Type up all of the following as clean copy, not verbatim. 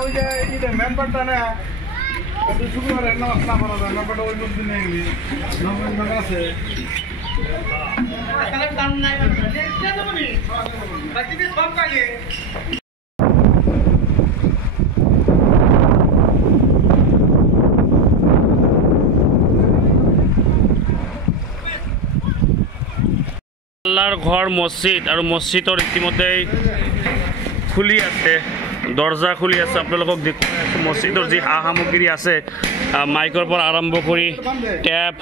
ওই যে মেম্বারটা না শুক্রবার নামাজ না পড়া যায় মেম্বারটা ওই মধ্যে নিয়ে গেলি নবীন আছে আল্লাহর ঘর মসজিদ আর মসজিদৰ ইতিমধ্যে খুলি আছে দৰজা খুলি আছে আপোনালোকক দেখুৱাই আছো মসজিদৰ যি সামগ্ৰী আছে মাইকৰ পৰা আৰম্ভ কৰি ট্যাপ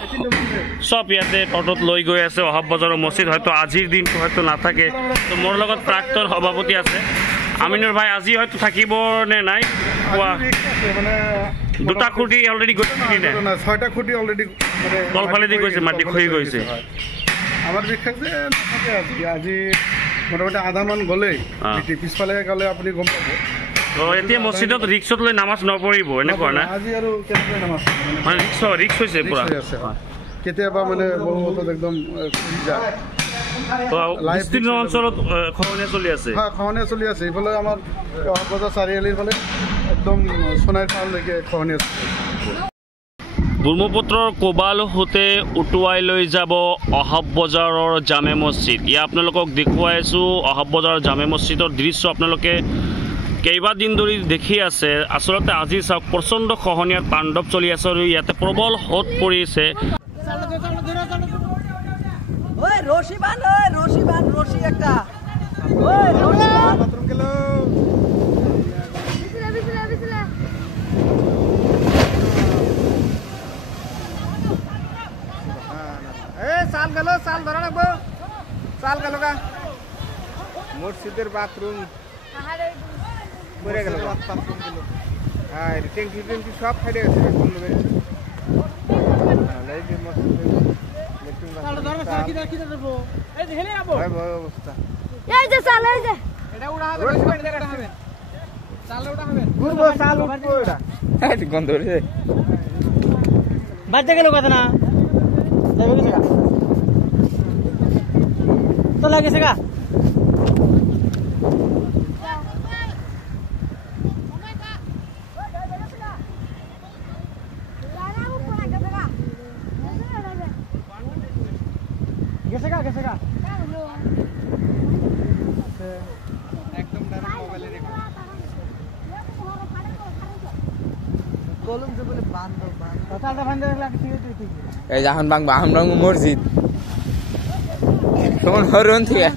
সব ইয়াতে অটোত লৈ গৈ আছে অহাব বজাৰৰ মসজিদ হয়তো আজিৰ দিনটো হয়তো নাথাকে তো মোৰ লগত প্ৰাক্তন সভাপতি আছে আমিনুৰ ভাই আজি হয়তো থাকিব নে নাই মানে দুটা খুঁটি অলৰেডি গৈছে না ছয়টা খুঁটি অলরেডি মানে তলফালেদি গৈছে মাটি খহি গৈছে আমার বিশ্বাস যে নাথাকে আজকে আজি মোটামুটি আধা মান গ'লেই পিছফালে গ'লে আপুনি গম পাব তো এতিয়া মসজিদত ৰিক্সত লৈ নামাজ নপৰিব এনেকুৱা না আজি আৰু কেনেকৈ নামাজ মানে ৰিক্স হৈছে পুৰা কেতিয়াবা মানে বহুত একদম খুলি যায় তো বিস্তীৰ্ণ অঞ্চলত খহনীয়া চলি আছে হ্যাঁ খহনীয়া চলি আছে এইফালে আমাৰ বজাৰ চাৰিআলিৰ ফালে একদম সোণাইৰ পাৰলৈকে খহনীয়া ব্ৰহ্মপুত্ৰৰ কোবাল হতে উটুৱাই লৈ যাব অহাব বজাৰৰ জামে মছজিদ ইয়া আপোনালোকক দেখুৱাই আছো অহাব বজাৰৰ জামে মছজিদৰ দৃশ্য আপোনালোকে কেইবাদিন ধৰি দেখি আছে আসলতে আজি চাওক প্ৰচণ্ড খহনীয়াৰ তাণ্ডৱ চলি আছে আৰু ইয়াতে প্ৰবল হত পৰিছে রশি একটা ওই বাথরুম গেল সাল গেল সাল ধরা রাখবো সাল গেল গা মসজিদের বাথরুম পড়ে গেল বাথরুম গেল হ্যাঁ ট্যাঙ্কি ট্যাঙ্কি সব ফাইটে গেছে বন্ধ হয়ে লাইট মসজিদের সাল ধরা সাকি দেখি দেবো এই হেলে যাবো ভাই ভাই অবস্থা এই যে সাল এই যে এটা উড়া হবে এটা হবে সাল উড়া হবে ঘুরবো সাল উঠবো এটা এই গন্ধ রে বাজে গেল কথা না যাবে কি সেগা তো লাগে সেগা গেছেগা গেছেগা একদম ডাইরেক্ট মোবাইলে রেখো কলম যে বলে বান্ধ তালটা বান্ধ রাখলা ঠিক আছে ঠিক এই যখন বাংবা আমরা মসজিদ তখন হরন থেকে